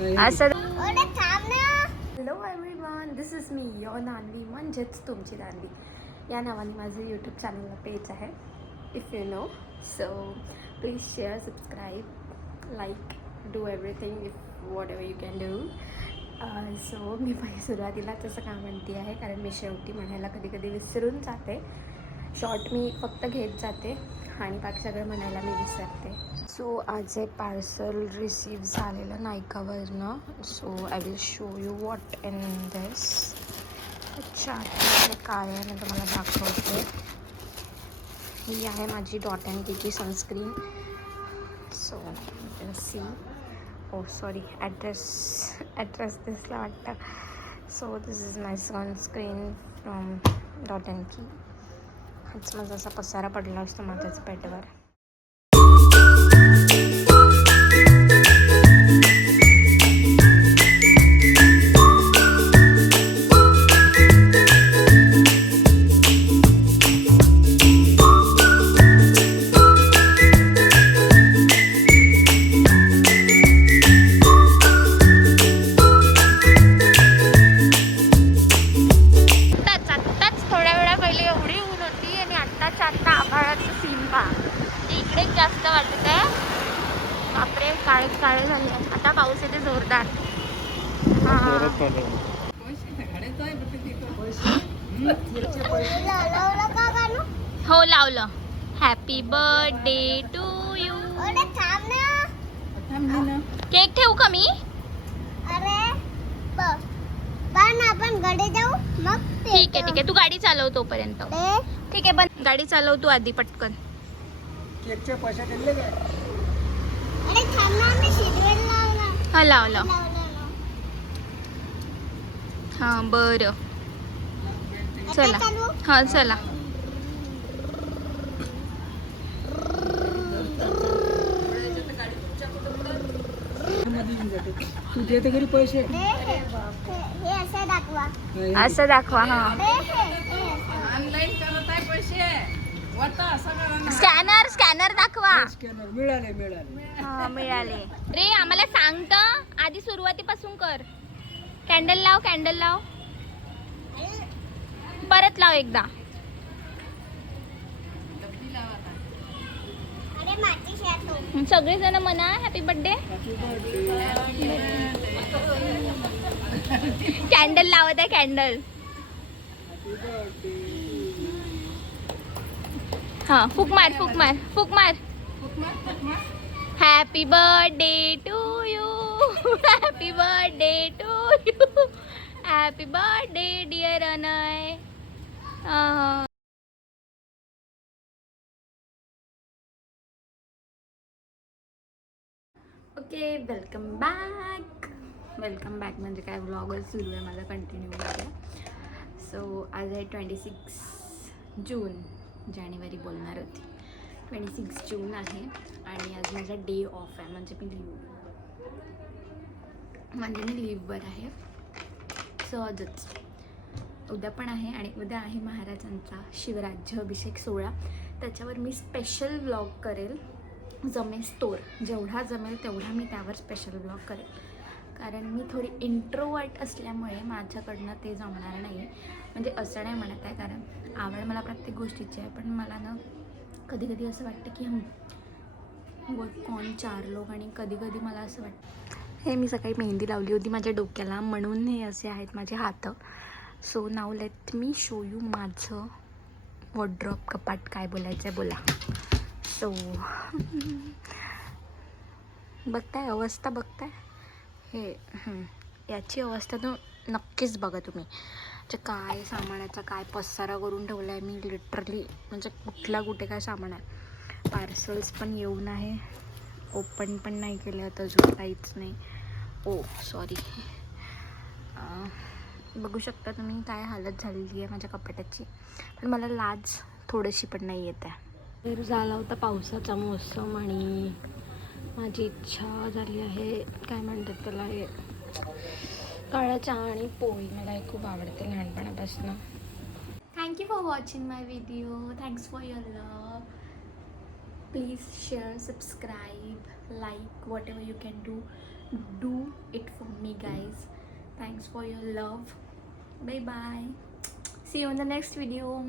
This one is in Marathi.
असं hello everyone, this is me your Nanvi, म्हणजेच तुमची नानवी या नावाने माझं यूट्यूब चॅनलला पेज आहे. If you know, so please share, subscribe, like, do everything if whatever you can do. So मी पहिली सुरुवातीला तसं का म्हणते आहे, कारण मी शेवटी म्हणायला कधी कधी विसरून जाते. शॉर्ट मी फक्त घेत जाते आणि बाकी सगळं म्हणायला मी विसरते. सो आज एक पार्सल रिसीव झालेलं नायकावरनं. So I will show you what in this. अच्छा, काय आहे मी तुम्हाला दाखवते. ही आहे माझी डॉट अँड कीची sunscreen. So you can see. Oh sorry, address दिसला वाटतं. So this is my sunscreen from Dot and Key. हाच माझा असा पसारा पडला असतो माझ्याच बेडवर. आता आभाळाचं सीन पहा, इकडेच जास्त वाटत आहे. बापरे, काळे काळे झाले. आता पाऊस येते जोरदार. हो लावलं. Happy birthday to you. Cake ठेवू का मी? आपण गाडी जाऊ मग. ठीक आहे, तू गाडी चालव तोपर्यंत. ठीक आहे, पण गाडी चालव तू आधी पटकन. केकचे पैसे दिले काय? अरे थांब ना, मी शिजवायला लावला. हा लावलं. हा बरं, चला. हा चला. तू देते घरी पैसे? हे असं दाखवा. असं दाखवा. हा, ऑनलाईन करत आहे पैसे. स्कॅनर दाखवा. स्कॅनर मिळाले. हा मिळाले. रे आम्हाला सांगत आधी सुरुवातीपासून कर. कॅन्डल लाव. परत लाव एकदा. सगळेजण म्हणा हॅपी बर्थडे. कॅन्डल लावत आहे, कॅन्डल. हा, फूक मार. Happy birthday to you. Happy birthday to you. Happy birthday dear Anay. Okay, welcome back म्हणजे काय, व्लॉगच सुरू आहे माझा कंटिन्यू आहे. सो आज आहे 26 जून. जानेवारी बोलणार होती. 26 जून आहे आणि आज माझा डे ऑफ आहे. म्हणजे मी लीववर आहे. सो आजच उद्या पण आहे आणि उद्या आहे महाराजांचा शिवराज्याभिषेक सोहळा. त्याच्यावर मी स्पेशल व्लॉग करेल. जेवढा जमेल तेवढा मी त्यावर स्पेशल व्लॉग करेल. कारण मी थोडी इंट्रोवर्ट असल्यामुळे माझ्याकडनं ते जमणार नाही. म्हणजे असं नाही म्हणत आहे, कारण आवड मला प्रत्येक गोष्टीची आहे. पण मला ना कधी असं वाटतं की कौन चार लोक. आणि कधी मला असं वाटतं, हे मी सकाळी मेहंदी लावली होती माझ्या डोक्याला, म्हणून हे असे आहेत माझे हात. So now let me show you माझं वॉर्डरोब, कपाट. काय बोलायचं आहे बोला. सो अवस्था बघताय हे. याची अवस्था तर नक्कीच बघा तुम्ही. म्हणजे काय सामानाचा काय पसारा करून ठेवला आहे मी लिटरली. म्हणजे कुठे काय सामान आहे. पार्सल्स पण येऊन आहे, ओपन पण नाही केले आता अजून, काहीच नाही. ओ सॉरी. बघू शकता तुम्ही काय हालत झालेली आहे माझ्या कपाटाची. पण मला लाज थोडीशी पण नाही येत आहे. तर झाला होता पावसाचा मोसम आणि माझी इच्छा झाली आहे, काय म्हणतात त्याला, हे काळा चहा आणि पोळी. मला हे खूप आवडते लहानपणापासून. Thank you for watching my video. Thanks for your love. Please share, subscribe, like, whatever you can do. Do it for me, guys. Thanks for your love. Bye bye. See you in the next video.